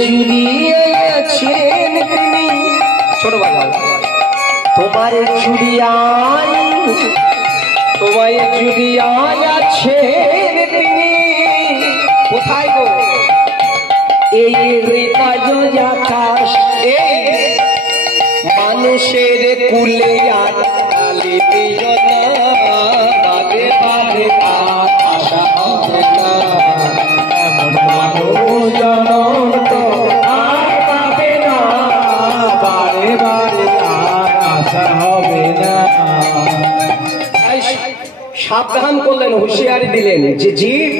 জুড়িয়েছেন তিনি। ছোট বাবা তোমার জুড়িয়ায়, তোমায় জুড়িয়ায় আছেন তিনি। কোথায় গো? এই রেখাজ আকাশ, এই মানুষের কুলে আর কালিতে বারে বারে আশা হবে না। এমন মানুষ জনম তো আর পাবে না, বারে বারে আশা হবে না। সাবধান করলেন, হুঁশিয়ারি দিলেন যে জীব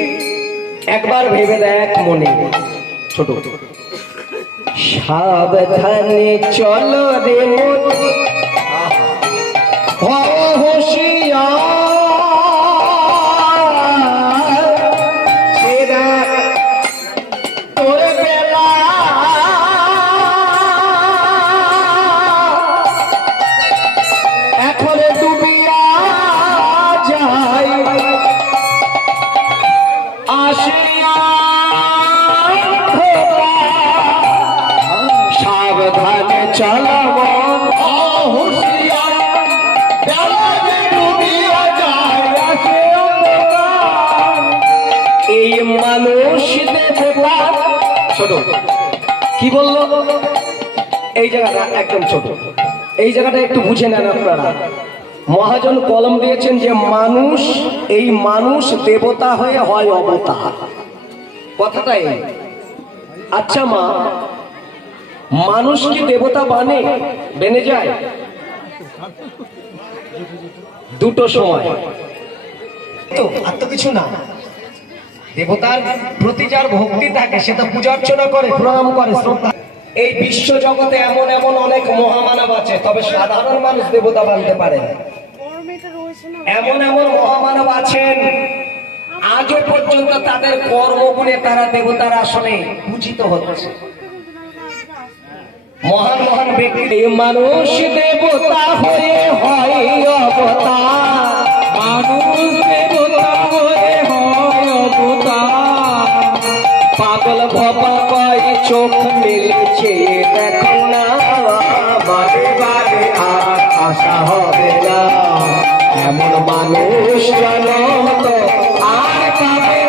একবার ভেবে দেখ মনে। ছোট সাবধানে চলো রে মন, হুঁশিয়ার তোর বেলা এখন ডুবিয়া যায় আসিয়া। সাবধানে চলো মন, হুঁশিয়ার বেলা যে ডুবিয়া যায় আসে অন্ধকার। এই মানুষ দেবতা। ছোট কি বললো? এই জায়গাটা একদম ছোট, এই জায়গাটা একটু বুঝে নেন আপনারা। মহাজন কলম দিয়েছেন যে মানুষ, এই মানুষ দেবতা হয়ে হয় অবতার, কথাটাই। আচ্ছা মা, মানুষ কি দেবতা বেনে যায়? দুটো সময় তো, আর তো কিছু না। দেবতার প্রতি যার ভক্তি থাকে সে তো পূজা অর্চনা করে, প্রণাম করে, শ্রদ্ধা। এই বিশ্ব জগতে এমন এমন অনেক মহামানব আছে, তবে সাধারণ মানুষ দেবতা মানতে পারে না। এমন এমন মহামানব আছেন আজও পর্যন্ত তাদের কর্মগুণে তারা দেবতার আসনে পূজিত হচ্ছে। মহান মহান ব্যক্তি। মানুষ দেবতা হয়ে হয় অবতার, মানুষ দেবতা হয়ে হয় অবতার। পাগল ভবা কয় চোখ মেলেছে দেখো না, বারে বারে আর আশা হবে না। এমন মানুষ জনম তো আর পাবে